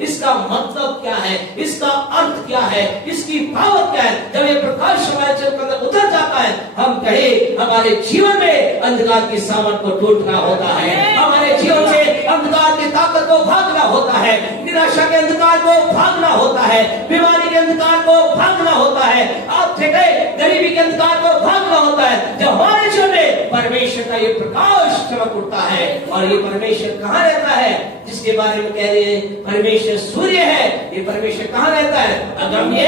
इसका मतलब क्या है, इसका अर्थ क्या है, इसकी पावर क्या है। जब ये प्रकाश हमारे जीवन के अंदर उतर जाता है, हम कहे हमारे जीवन में अंधकार की सामर्थ को टूटना होता है, हमारे जीवन से अंधकार की ताकत को भागना होता है, निराशा के अंधकार को भागना होता है, बीमारी के अंधकार को भागना होता है, आप गए गरीबी के अंधकार को भागना होता है। जब हमारे जीवन में परमेश्वर का ये प्रकाश चमक उठता है, और ये परमेश्वर कहाँ रहता है, जिसके बारे में कह रहे हैं परमेश्वर सूर्य है, ये परमेश्वर कहाँ रहता है, अगम्य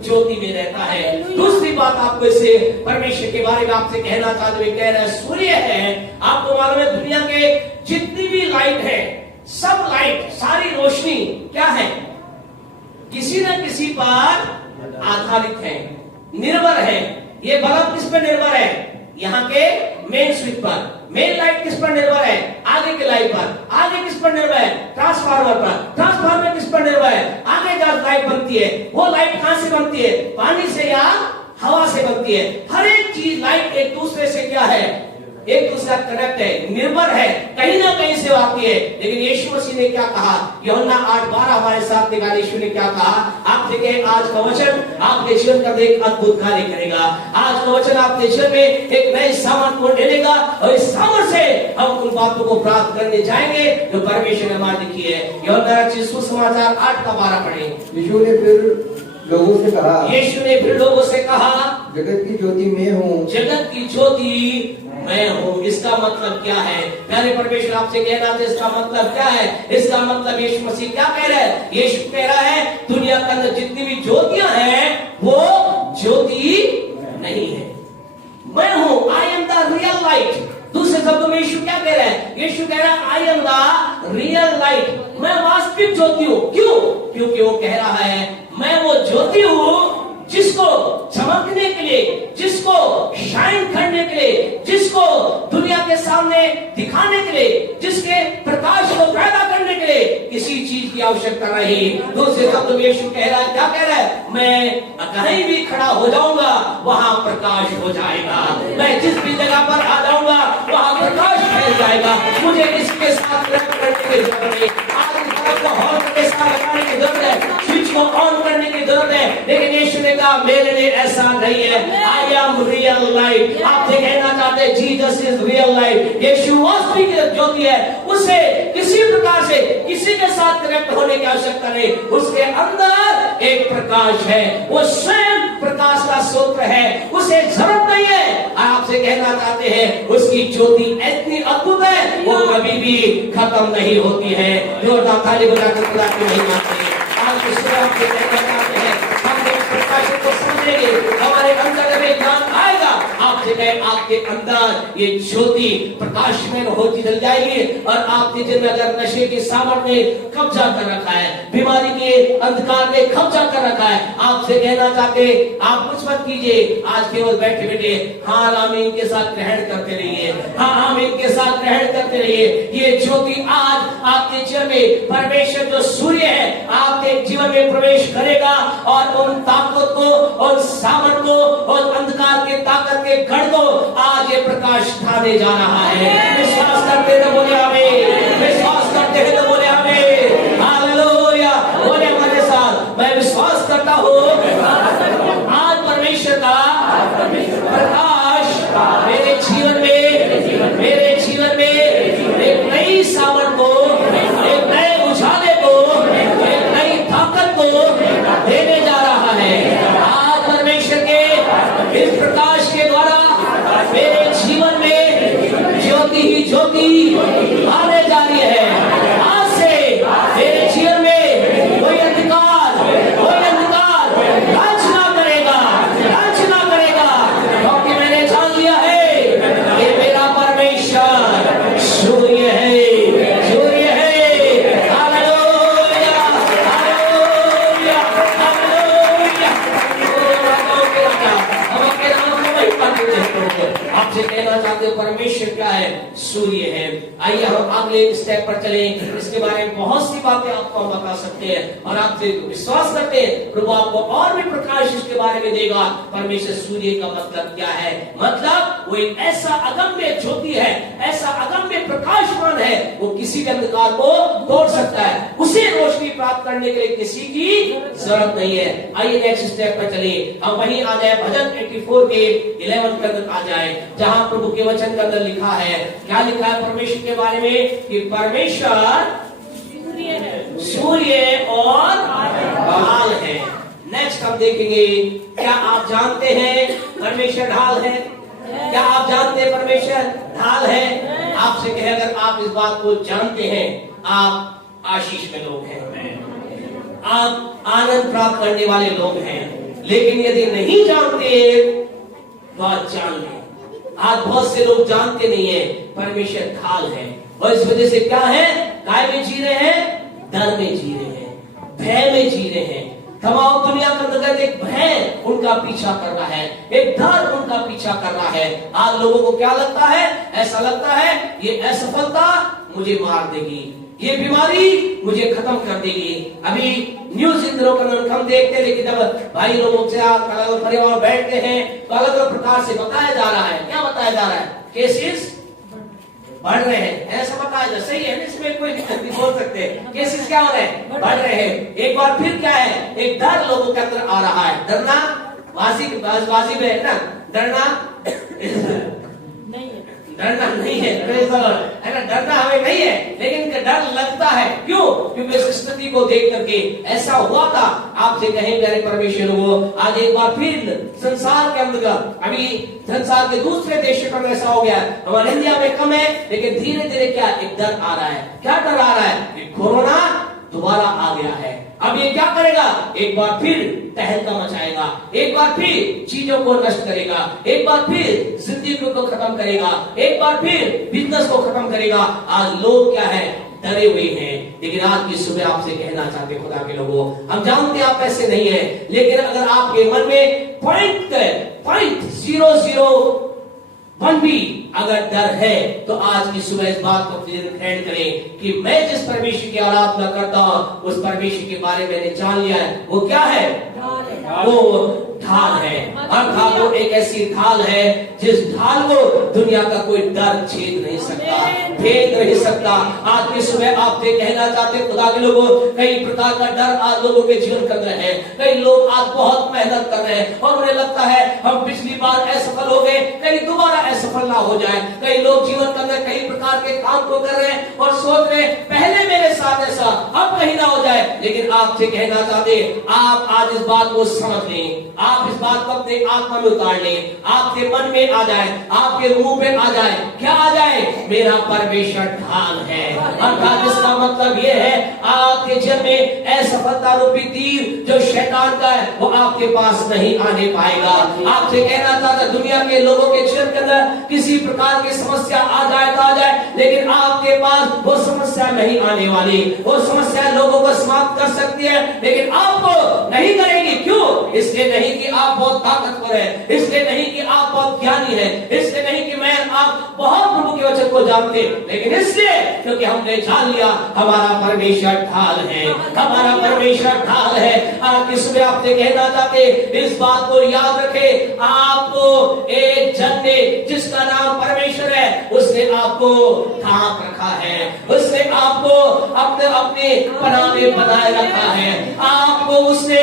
ज्योति में रहता है। दूसरी बात आपको इससे परमेश्वर के बारे में आपसे कहना चाहते हुए कह रहे हैं सूर्य है। आपको मालूम है दुनिया के जितनी भी लाइट है, सब लाइट, सारी रोशनी क्या है, किसी न किसी पर आधारित है, निर्भर है। ये बल्ब किस पर निर्भर है, यहाँ के मेन स्विच पर। मेन लाइट किस पर निर्भर है, आगे के लाइट पर। आगे किस पर निर्भर है, ट्रांसफार्मर पर। ट्रांसफार्मर किस पर निर्भर है, आगे जब लाइट बनती है, वो लाइट कहां से बनती है, पानी से या हवा से बनती है। हर एक चीज लाइट एक दूसरे से क्या है, एक दूसरा कनेक्ट है, निर्भर है, कहीं ना कहीं से आती है। लेकिन यीशु मसीह ने क्या कहा, यूहन्ना 8:12 हमारे साथ निकाल, यीशु ने क्या कहा, आप देखें आज का वचन आपके जीवन का एक अद्भुत कार्य करेगा। आज का वचन आपके जीवन में एक नए सामर्थ को ढेलेगा, और इस सामर्थ से हम उन बातों को प्राप्त करने जाएंगे जो परमेश्वर ने हमारे लिखी है। यूहन्ना सुसमाचार 8:12 पढ़े। यीशु ने फिर लोगों से कहा, यीशु ने फिर लोगों से कहा, जगत की ज्योति मैं हूँ, जगत की ज्योति मैं हूँ। इसका मतलब क्या है, प्यारे परमेश्वर आपसे कह रहा था, इसका मतलब क्या है, इसका मतलब यीशु मसीह क्या कह रहा है, यीशु कह रहा है दुनिया के अंदर जितनी भी ज्योतियां हैं वो ज्योति नहीं है, मैं हूँ, I am the real light. दूसरे शब्दों में यीशु क्या कह रहा है, यीशु कह रहा है I am the real light, मैं वास्तविक ज्योति हूँ। क्यों, क्योंकि वो कह रहा है मैं वो ज्योति हूँ जिसको चमकने के लिए, जिसको शाइन करने के लिए, जिसको दुनिया के सामने दिखाने के लिए, जिसके प्रकाश को पैदा करने के लिए किसी चीज की आवश्यकता नहीं। दूसरे शब्दों में यीशु कह रहा है, क्या कह रहा है, मैं कहीं भी खड़ा हो जाऊंगा वहां प्रकाश हो जाएगा, मैं जिस भी जगह पर आ जाऊंगा वहां प्रकाश फैल जाएगा। मुझे किसके साथ करने की जरूरत नहीं, स्विच को ऑन करने की जरूरत है, लेकिन यीशु ने कहा मेरे लिए ऐसा नहीं है, आई एम रियल लाइट। आपसे कहना चाहते हैं जीसस इज रियल लाइट, यीशु वास्तविक ज्योति है, उसे किसी प्रकार से किसी के साथ कनेक्ट होने की आवश्यकता नहीं, उसके अंदर एक प्रकाश है, वो स्वयं प्रकाश का स्रोत है, उसे जरूरत नहीं है। आपसे कहना चाहते हैं उसकी ज्योति इतनी अद्भुत है वो कभी भी खत्म नहीं होती है। जोरदार ताली बजाकर खुदा की महिमा करें। आज इस तरह आपसे कहना चाहते हैं हम जब प्रकाश को समझेंगे हमारे अंदर में ज्ञान आएगा, आपसे कहे आपके अंदर ये ज्योति प्रकाशमय होती चल जाएगी, और आपके जिन अगर नशे की सामर्थ ने कब्जा कर रखा है, बीमारी के अंधकार ने कब्जा कर रखा है, आपसे कहना चाहते आप कुछ मत कीजिए, आज केवल बैठे बैठे हाँ आमीन के साथ ग्रहण करते रहिए, हाँ आमीन के साथ ग्रहण करते रहिए। ये ज्योति आज आपके जीवन में परमेश्वर जो सूर्य है आपके जीवन में प्रवेश करेगा, और उन ताकत को, उन सामर्थ को, उन अंधकार के ताकत के गढ़ को आज ये प्रकाश ढाने जा रहा है। विश्वास करते तो बोले आमीन, विश्वास करते हैं तो बोले आमीन, हालेलुया। बोले हमारे साथ, मैं विश्वास करता हूँ आज परमेश्वर का प्रकाश मेरे जीवन में एक नई सामर्थ को, एक नए उजाले को, एक नई ताकत को देने जा रहा है। आज परमेश्वर के इस प्रकाश के द्वारा मेरे जीवन में ज्योति ही ज्योति आने जा रही है। आज से मेरे जीवन में कोई अंधकार राज ना करेगा, क्योंकि मैंने जान लिया है कि मेरा परमेश्वर सूर्य है। Hallelujah, hallelujah, hallelujah. हम अपने नाम को महिमा देते हैं। आपसे कहना चाहते हो परमेश्वर क्या है, सूर्य है। आइए हम अगले स्टेप पर चलें, इसके बारे में बहुत सी बातें आपको हम बता सकते हैं, और आपसे विश्वास करते हैं प्रभु आपको और भी प्रकाश इसके बारे में देगा। परमेश्वर सूर्य का मतलब क्या है, मतलब वो एक ऐसा अगम्य ज्योति है, ऐसा अगम्य प्रकाशमान है, वो किसी भी अंधकार को तोड़ सकता है। उसे रोशनी प्राप्त करने के लिए किसी की जरूरत नहीं है। आइए नेक्स्ट स्टेप पर चलिए, हम वहीं आ जाए, भजन 84 के 11 के अंदर आ जाए, जहां प्रभु के वचन के अंदर लिखा है, क्या लिखा है परमेश्वर के बारे में, कि परमेश्वर सूर्य और ढाल है। नेक्स्ट हम देखेंगे, क्या आप जानते हैं परमेश्वर ढाल है? क्या आप जानते हैं परमेश्वर ढाल है? आपसे कहे, अगर आप इस बात को जानते हैं, आप आशीष में लोग हैं, आप आनंद प्राप्त करने वाले लोग हैं। लेकिन यदि नहीं जानते तो आज जान लें। आज बहुत से लोग जानते नहीं है परमेश्वर ढाल है, और इस वजह से क्या है, काय में जी रहे हैं, डर में जी रहे हैं, भय में जी रहे हैं। तमाम दुनिया का अंदर एक भय उनका पीछा कर रहा है, एक डर उनका पीछा कर रहा है। आज लोगों को क्या लगता है, ऐसा लगता है ये असफलता मुझे मार देगी, ये बीमारी मुझे खत्म कर देगी। अभी न्यूज इन दिनों का हम देखते हैं, लेकिन जब भाई लोगों से अलग अलग परिवार बैठते हैं तो अलग अलग प्रकार से बताया जा रहा है। क्या बताया जा रहा है, केसेस बढ़ रहे हैं, ऐसा बताया जा, सही है, इसमें कोई दिक्कत नहीं, बोल सकते हैं केसेस क्या हो रहे हैं, बढ़ रहे हैं। एक बार फिर क्या है, एक डर लोगों के अंदर आ रहा है। डरना बाजी में है ना, डरना डरना नहीं है, है ना, डरना हमें नहीं है, लेकिन डर लगता है। क्यों? क्योंकि इस स्थिति को देख करके ऐसा हुआ था। आपसे कहें प्यारे परमेश्वर लोगों, आज एक बार फिर संसार के अंदर, अभी संसार के दूसरे देशों में ऐसा हो गया, हमारे इंडिया में कम है, लेकिन धीरे धीरे क्या एक डर आ रहा है। क्या डर आ रहा है कि कोरोना दोबारा आ गया है। अब ये क्या करेगा, एक बार फिर तहलका मचाएगा, एक बार फिर चीजों को नष्ट करेगा, एक बार फिर जिंदगी को खत्म करेगा, एक बार फिर बिजनेस को खत्म करेगा। आज लोग क्या है, डरे हुए हैं। लेकिन आज की सुबह आपसे कहना चाहते खुदा के लोगों, हम जानते आप ऐसे नहीं है, लेकिन अगर आपके मन में .001 भी अगर डर है, तो आज की सुबह इस बात को ग्रहण करें कि मैं जिस परमेश्वर की आराधना करता हूं, उस परमेश्वर के बारे में मैंने जान लिया है। वो क्या है, वो ढाल है। अर्थात वो एक ऐसी ढाल है जिस ढाल को दुनिया का कोई डर छेद नहीं सकता, भेद नहीं सकता। आज की सुबह आपसे कहना चाहते खुदा के लोगों, कई प्रकार का डर आज लोगों के जीवन कर रहे हैं। कई लोग आज बहुत मेहनत कर रहे हैं और उन्हें लगता है हम पिछली बार असफल हो गए, कहीं दोबारा असफल ना हो जाए। कई लोग जीवन के अंदर कई प्रकार के काम को कर रहे हैं और सोच रहे पहले मेरे साथ ऐसा, अब कहीं ना हो जाए। लेकिन आपसे कहना चाहते, आप आज इस बात को समझ लें, आप इस बात को अपने आत्मा में उतार लें, आपके मन में आ जाए, आपके मुंह पे आ जाए। क्या आ जाए, मेरा परमेश्वर ढाल है। अर्थात इसका मतलब यह है, आपके जीवन में असफलता रूपी तीर जो शैतान का है, वो आपके पास नहीं आने पाएगा। आपसे कहना चाहता, दुनिया के लोगों के जीवन के अंदर किसी प्रकार की समस्या आ जाए तो आ जाए, लेकिन आपके पास वो समस्या नहीं आने वाली। वो समस्या लोगों को समाप्त कर सकती है, लेकिन आपको नहीं करेगी। क्यों? इसलिए नहीं कि आप बहुत ताकतवर है, इसलिए नहीं कि आप बहुत ज्ञानी है, इसलिए नहीं कि मैं आप बहुत प्रभु के वचन को जानते, लेकिन इसलिए क्योंकि हमने जान लिया हमारा परमेश्वर ढाल है, हमारा परमेश्वर ढाल है। आज की सुबह आपसे कहना चाहते, इस बात को याद रखे, आपको एक जन ने जिसका नाम परमेश्वर है, उसने आपको ढांक रखा है, उसने आपको अपने अपने पनाह में बनाए रखा है। आपको उसने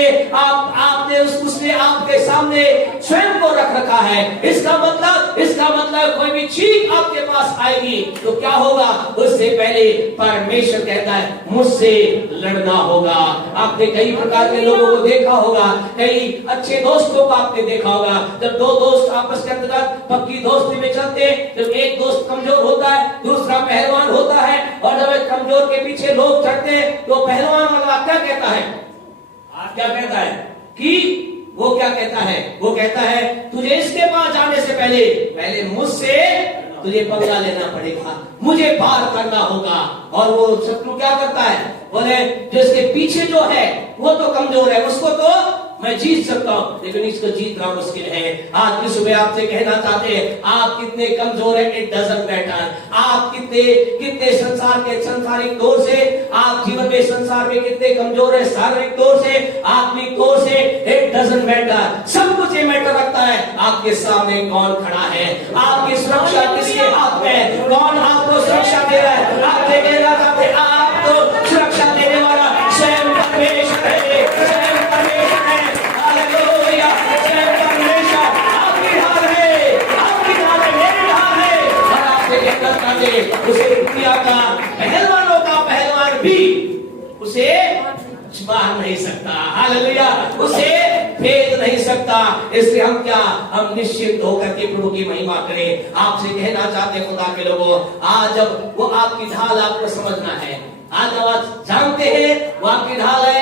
उसने आपके सामने स्वयं को रख रखा है। इसका मतलब कोई भी चीज आपके पास आएगी तो क्या होगा, उससे पहले परमेश्वर कहता है मुझसे लड़ना होगा। आपने कई प्रकार के लोगों को देखा होगा, कई अच्छे दोस्तों को आपने देखा होगा। जब दो दोस्त आपस के अंदर पक्की दोस्ती में चलते हैं, जब एक दोस्त कमजोर होता है, दूसरा पहलवान होता है, और जब एक कमजोर के पीछे लोग चढ़ते हैं तो पहलवान वाला क्या कहता है, क्या कहता है कि वो क्या कहता है, वो कहता है तुझे इसके पास जाने से पहले मुझसे तुझे पंगा लेना पड़ेगा, मुझे पार करना होगा। और वो शत्रु क्या करता है, बोले जो इसके पीछे जो है वो तो कमजोर है, उसको तो मैं जीत सकता हूं, लेकिन इसको जीतना मुश्किल है। आज की सुबह आपसे कहना चाहते हैं, आप कितने कमजोर हैं, इट डजंट मैटर। आप कितने संसारिक तौर से आप जीवन में संसार में कितने कमजोर है, शारीरिक तौर से, आत्मिक तौर से, इट डजंट मैटर। सब कुछ ये मैटर रखता है आपके सामने कौन खड़ा है, आपकी सुरक्षा किसके हाथ में है, कौन आपको सुरक्षा दे रहा है। आपसे कहना चाहते, आपको सुरक्षा देने वाला उसे दुनिया का पहलवानों का पहलवान भी उसे मार नहीं सकता, हालेलुया, उसे भेद नहीं सकता। इसलिए हम निश्चित होकर के प्रभु की महिमा करें। आपसे कहना चाहते हैं खुदा के लोगों, आज जब वो आपकी ढाल आपको समझना है, आज जब आप जानते हैं वो आपकी ढाल है,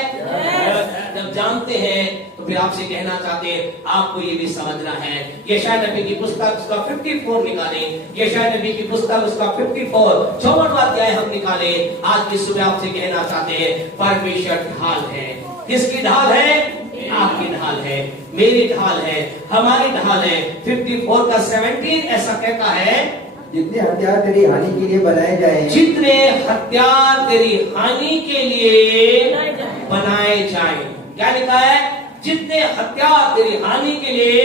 जब जानते हैं तो फिर आपसे कहना चाहते हैं आपको ये भी समझना है। यशायाह नबी की पुस्तक उसका 54 निकालें, यशायाह नबी की पुस्तक उसका 54 54वां अध्याय हम निकाले। आज की सुबह आपसे कहना चाहते हैं परमेश्वर ढाल है। किसकी ढाल है? आपकी ढाल है, मेरी ढाल है, हमारी ढाल है। 54 का 17 ऐसा कहता है, जितने हथियार तेरी हानि के लिए बनाए जाए, जितने हथियार तेरी हानि के लिए बनाए जाएं। क्या लिखा है? जितने हथियार तेरी हानि के लिए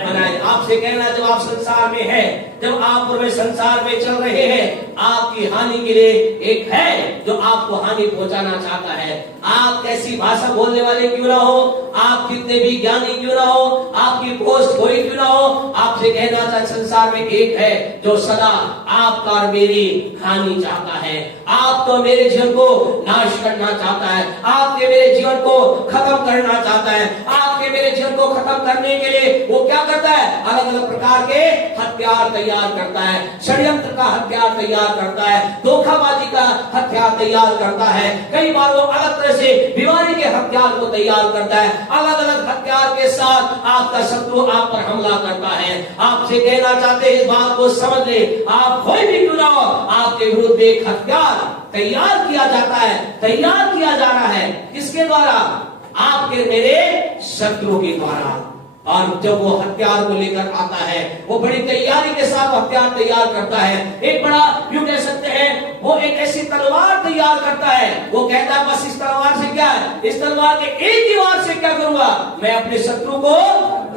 बनाए। आपसे कहना, जब आप संसार में है, जब आप और मैं संसार में चल रहे हैं, आपकी हानि के लिए एक है जो आपको हानि पहुंचाना चाहता है। आप कैसी भाषा बोलने वाले क्यों ना हो, आप कितने भी ज्ञानी क्यों ना हो, आपकी पोस्ट कोई क्यों ना हो, आपसे कहना चाहता, संसार में एक है जो सदा आपका और मेरी हानि चाहता है। आप तो मेरे जीवन को नाश करना चाहता है, आपके मेरे जीवन को खत्म करना चाहता है। आपके मेरे जीवन को खत्म करने के लिए वो क्या करता है? अलग अलग प्रकार के हथियार तैयार करता है, षड्यंत्र का हथियार तैयार करता है, धोखाबाजी का हथियार तैयार करता है। कई बार वो अलग तरह से बीमारी के हथियार को तैयार करता है। अलग अलग हथियार के साथ आपका शत्रु आप पर हमला करता है। आपसे कहना चाहते हैं इस बात को समझ ले, आप कोई भी क्यों ना हो, आपके विरुद्ध एक हथियार तैयार किया जाता है, तैयार किया जा रहा है। किसके द्वारा? आपके मेरे शत्रु के द्वारा। और जब वो हथियार को लेकर आता है, वो बड़ी तैयारी के साथ हथियार तैयार करता है। एक बड़ा यूं कह सकते हैं, वो एक ऐसी तलवार तैयार करता है। वो कहता है बस इस तलवार से क्या है, इस तलवार के एक ही वार से क्या करूंगा, मैं अपने शत्रु को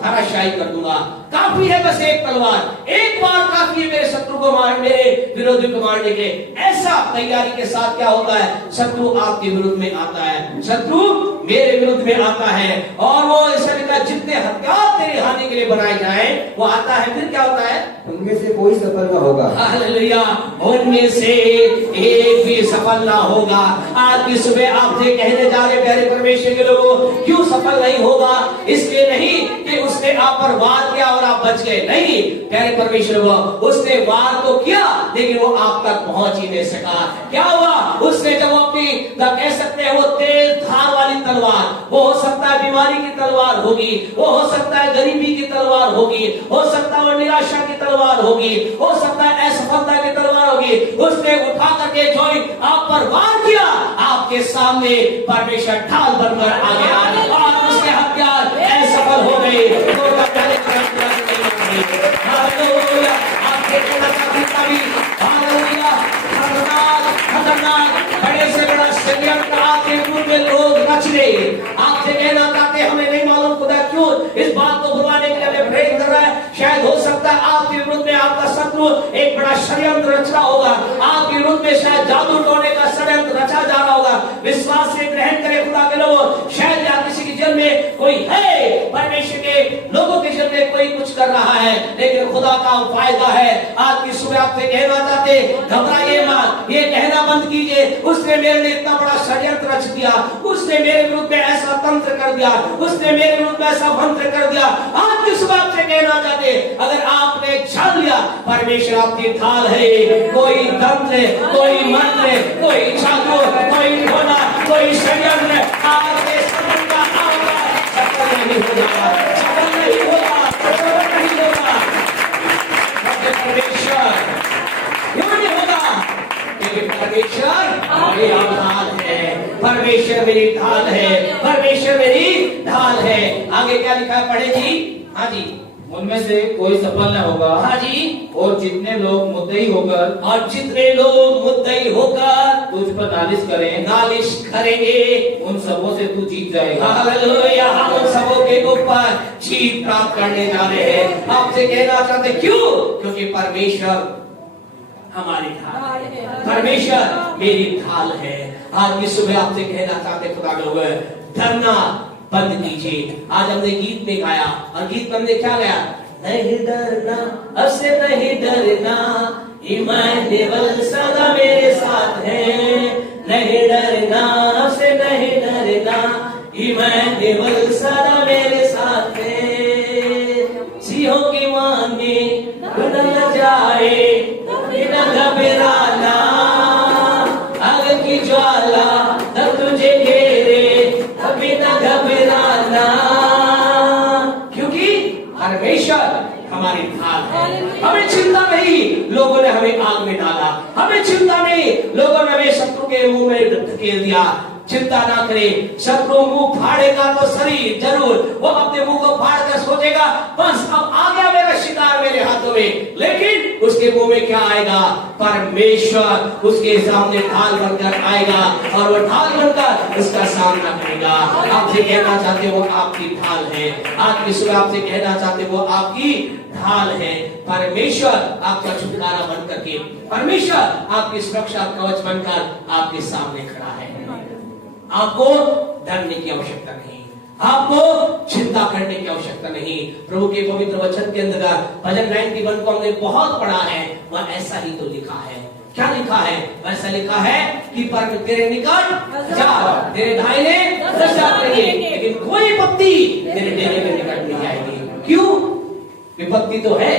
धराशायी कर दूंगा। काफी है बस एक तलवार, एक बार काफी है मेरे शत्रु को मार, मेरे विरोधी को मारने के। ऐसा तैयारी के साथ क्या होता है, शत्रु आपके विरुद्ध में आता है, शत्रु मेरे विरुद्ध में आता है। और वो ऐसा लिखा, जितने हथियार तेरी हानि के लिए बनाए जाए, वो आता है। फिर क्या होता है? उनमें से कोई सफल न होगा। हालेलुया, उनमें से एक भी सफल ना होगा। आज की सुबह आपसे कहने जा रहे प्यारे परमेश्वर के लोगों, क्यों सफल नहीं होगा? इसलिए नहीं कि उसने आप पर वार किया और आप बच गए, नहीं प्यारे परमेश्वर, उसने वार तो किया लेकिन वो आप तक पहुंच ही नहीं सका। क्या हुआ? उसने जब अपनी कह सकते हैं वो तेज धार वाली तलवार, वो हो सकता है बीमारी की तलवार होगी, वो हो सकता है गरीबी की तलवार होगी, हो सकता है वो निराशा की तलवार होगी, हो सकता है असफलता की तलवार होगी, उसने उठा करके जो आप पर वार किया, आपके सामने परमेश्वर ढाल बनकर आ गया और उसके हथियार असफल हो गए। हालेलुया, आपके खतरनाक बड़े से बड़ा षड्यंत्र आपके विरुद्ध में लोग रच रहे। आपसे कहना चाहते हमें नहीं मालूम खुदा क्यों इस बात को बुलवाने के लिए हमें प्रेरित कर रहा है। शायद हो सकता है आपके विरुद्ध में आपका शत्रु एक बड़ा षड्यंत्र रच रहा होगा, आपके विरुद्ध में शायद जादू टोने का षड्यंत्र रचा जा रहा होगा। विश्वास से ग्रहण करें खुदा के लोगों, शायद या किसी के जीवन में कोई है, परमेश्वर के लोगों के जीवन में कोई कुछ कर रहा है, लेकिन खुदा का फायदा है। आज की सुबह आपसे कहना चाहते, घबराइए मत, ये कहना बंद कीजिए उसने मेरे लिए इतना बड़ा षड्यंत्र रच दिया, उसने मेरे विरुद्ध में ऐसा तंत्र कर दिया, उसने मेरे विरुद्ध में ऐसा मंत्र कर दिया। आज की सुबह आपसे कहना चाहते, अगर आपने जान लिया परमेश्वर आपकी ढाल है, कोई तंत्र, कोई मंत्र, कोई जादू, कोई टोना, कोई षड्यंत्र आपके समझ का आएगा, सफल नहीं होगा, सफल नहीं होगा, सफल नहीं होगा। परमेश्वर क्यों नहीं होगा? क्योंकि परमेश्वर मेरी ढाल है, परमेश्वर मेरी ढाल है, परमेश्वर मेरी ढाल है। आगे क्या लिखा है, पढ़े जी? हाँ जी, उनमें से कोई सफल न होगा। हाँ जी, और जितने लोग मुद्दई होकर, और जितने लोग मुद्दई होकर तुझ पर नालिश करें, नालिश करेंगे, उन सबों से तू जीत जाएगा। हालेलुया, हम उन सबों के ऊपर जीत प्राप्त करने जा रहे हैं। आपसे कहना चाहते क्यों? क्योंकि परमेश्वर हमारी ढाल है, परमेश्वर मेरी ढाल है। आज की सुबह आपसे कहना चाहते खुदा के लोग, डरना बंद कीजिए। आज हमने गीत में गाया और गीत में हमने क्या गाया? नहीं डरना, अब से नहीं डरना, इमानुएल सदा मेरे साथ है, नहीं डरना से नहीं डरना, इमानुएल सदा मेरे साथ है। सिंहों की वाणी बदल जाए, कभी न घबराना, आग की ज्वाला तब तुझे घेरे, कभी न घबराना, क्योंकि परमेश्वर हमारी ढाल है। हमें चिंता नहीं लोगों ने हमें आग में डाला, हमें चिंता नहीं लोगों ने हमें शत्रु के मुंह में धकेल दिया। चिंता ना करें, शत्रु मुंह फाड़ेगा तो शरीर जरूर वो अपने मुंह को फाड़ कर सोचेगा बस अब आ गया मेरा शिकार मेरे हाथों में, लेकिन उसके मुंह में क्या आएगा? परमेश्वर उसके सामने ढाल बनकर आएगा और वो ढाल बनकर उसका सामना करेगा। आपसे कहना चाहते हो वो आपकी ढाल है, आज की सुबह आपसे कहना चाहते हो वो आपकी ढाल है। परमेश्वर आपका छुटकारा बन करके, परमेश्वर आपकी सुरक्षा कवच बनकर आपके सामने खड़ा है। आपको डरने की आवश्यकता नहीं, आपको चिंता करने की आवश्यकता नहीं। प्रभु के पवित्र वचन के अंदर भजन 91 को हमने बहुत पढ़ा है, वह ऐसा ही तो लिखा है। क्या लिखा है? वैसा लिखा है कि पर तेरे निकट जा, तेरे दाहिने 10 करेंगे, लेकिन कोई विपत्ति तेरे डेरे में निकट नहीं आएगी। क्यों? विपत्ति तो है,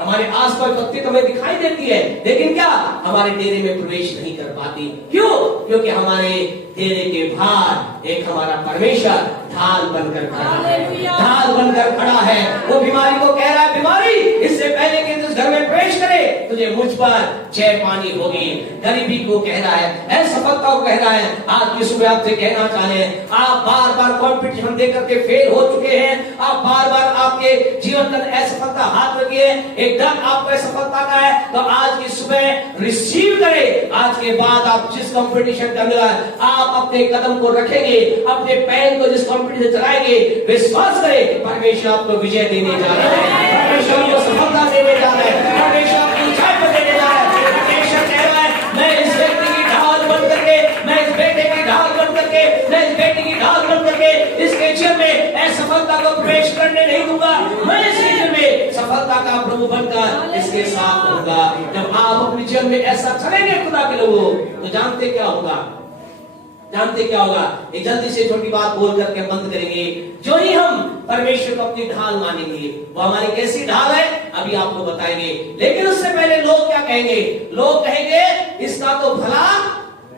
हमारे आसपास विपत्ति तो हमें दिखाई देती है, लेकिन क्या हमारे डेरे में प्रवेश नहीं कर पाती? क्यों? क्योंकि हमारे डेरे के बाहर एक हमारा परमेश्वर ढाल बनकर खड़ा है, ढाल बनकर खड़ा है। वो बीमारी को कह रहा है, बीमारी इससे पहले कि तू घर में प्रवेश करे तुझे मुझ पर जय पानी होगी। गरीबी को कह रहा है, असफलता को कह रहा है। आज की सुबह आपसे कहना चाहे हैं, आप बार बार कॉम्पिटिशन दे करके फेल हो चुके हैं, आप बार बार आपके जीवन में असफलता हाथ लगी है, एक डर आपको असफलता का है, तो आज की सुबह रिसीव करें। आज के बाद आप जिस कॉम्पिटिशन के अंदर आप अपने कदम को रखेंगे, अपने पैर को जिस कॉम्पिटिशन चलाएंगे, विश्वास करें परमेश्वर आपको विजय देने जा रहा है, परमेश्वर आपको सफलता देने जा रहा है, परमेश्वर आपको ऊंचाई पर देने जा रहा है। परमेश्वर कह रहा है, मैं इस व्यक्ति की ढाल बन करके, मैं इस बेटे की ढाल बन करके, मैं इस बेटी की ढाल बन करके इसके जीवन में असफलता को प्रवेश करने नहीं दूंगा। मैं इस जीवन में सफलता का प्रभु बनकर इसके साथ होगा। जब आप अपने जीवन में ऐसा चलेंगे खुदा के लोगों, तो जानते क्या होगा? जानते क्या होगा? एक जल्दी से छोटी बात बोल करके बंद करेंगे। जो ही हम परमेश्वर को अपनी ढाल मानेंगे, वो हमारी कैसी ढाल है अभी आपको बताएंगे, लेकिन उससे पहले लोग क्या कहेंगे? लोग कहेंगे इसका तो भला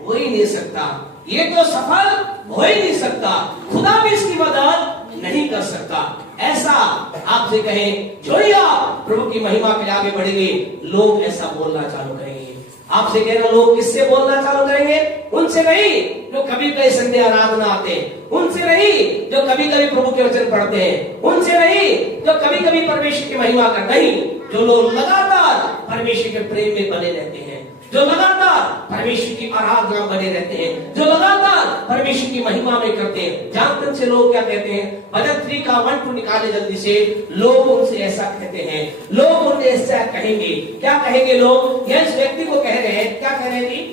हो ही नहीं सकता, ये तो सफल हो ही नहीं सकता, खुदा भी इसकी मदद नहीं कर सकता। ऐसा आपसे कहें, जो ही आप प्रभु की महिमा के आगे बढ़ेंगे, लोग ऐसा बोलना चालू करेंगे। आपसे कहना, लोग किससे बोलना चालू करेंगे? उनसे नहीं जो कभी कभी संडे आराधना आते हैं, उनसे नहीं जो कभी कभी प्रभु के वचन पढ़ते हैं, उनसे नहीं जो कभी कभी परमेश्वर की महिमा करते, नहीं, जो लोग लगातार परमेश्वर के प्रेम में बने रहते हैं, जो लगातार परमेश्वर की आराधना में बने रहते हैं, जो लगातार परमेश्वर की महिमा में करते हैं। जानते से लोग क्या कहते हैं? भजन 3 का 1-2 निकाले जल्दी से। लोग उनसे ऐसा कहते हैं, लोग उनसे ऐसा कहेंगे। क्या कहेंगे लोग? यह इस व्यक्ति को कह रहे हैं, क्या कह रहे हैं?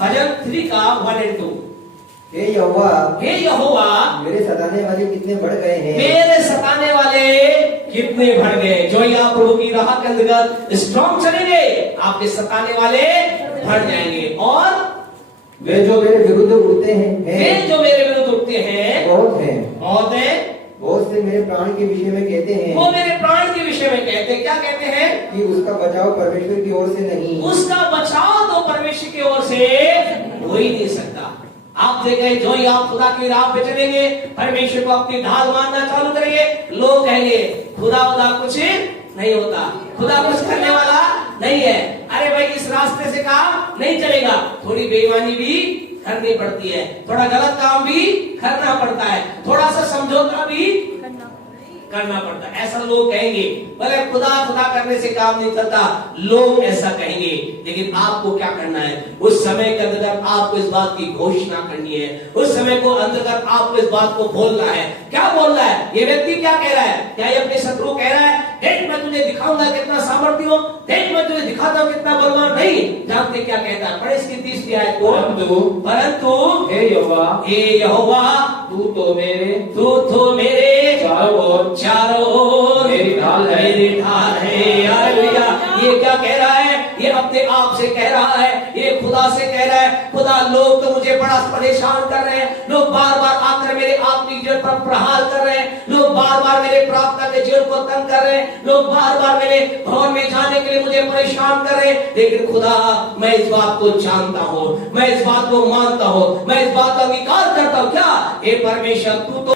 भजन 3 का 1 और 2। हे यहोवा, हे यहोवा, मेरे सताने वाले कितने बढ़ गए हैं, मेरे सताने वाले कितने बढ़ गए। जो ही आप प्रभु की राह के अंतर्गत स्ट्रॉन्ग चलेंगे, आपके सताने वाले बढ़ जाएंगे। और वे जो मेरे विरुद्ध उठते हैं, वे जो मेरे विरुद्ध उठते हैं बहुत हैं, बहुत है, बहुत से मेरे प्राण के विषय में कहते हैं, वो मेरे प्राण के विषय में कहते हैं। क्या कहते हैं? कि उसका बचाव परमेश्वर की ओर से नहीं, उसका बचाव तो परमेश्वर की ओर से हो ही नहीं सकता। आप देखें, जो ही आप खुदा की राह पे चलेंगे, परमेश्वर को अपनी ढाल मानना चालू करेंगे, लोग कहेंगे खुदा कुछ नहीं होता, खुदा कुछ करने वाला नहीं है। अरे भाई, इस रास्ते से काम नहीं चलेगा, थोड़ी बेईमानी भी करनी पड़ती है, थोड़ा गलत काम भी करना पड़ता है, थोड़ा सा समझौता भी करना पड़ता है। ऐसा लोग कहेंगे। बोले खुदा करने से काम नहीं चलता, लोग ऐसा कहेंगे। लेकिन आपको क्या करना है? उस समय के अंतर्गत आपको इस बात की घोषणा करनी है, उस समय को अंतर्गत आपको इस बात को बोलना है। क्या बोलना है? ये व्यक्ति क्या कह रहा है? क्या ये अपने शत्रु कह रहा है, देख मैं तुझे दिखाऊंगा कितना सामर्थ्य हूं, देख मैं तुझे दिखाता हूं कितना बलवान? नहीं, जानते क्या कहता है? पढ़े इसकी 30वीं आयत को। परंतु हे यहोवा, तू तो मेरे चारों ओर मेरी ढाल है। हालेलुया। ये क्या कह रहा है? ये आपसे कह रहा है, ये खुदा से कह रहा है, खुदा लोग तो मुझे बड़ा परेशान कर रहे हैं, लोग बार बार आकर मेरे आत्मिक जीवन पर प्रहार कर रहे हैं, लोग बार बार मेरे प्रार्थना के जीवन को तंग कर रहे हैं, लोग बार बार मेरे भवन में जाने के लिए मुझे परेशान कर रहे हैं। लेकिन खुदा, मैं इस बात को जानता हूं, मैं इस बात को मानता हूं, मैं इस बात का अंगीकार करता हूं। क्या? हे परमेश्वर, तू तो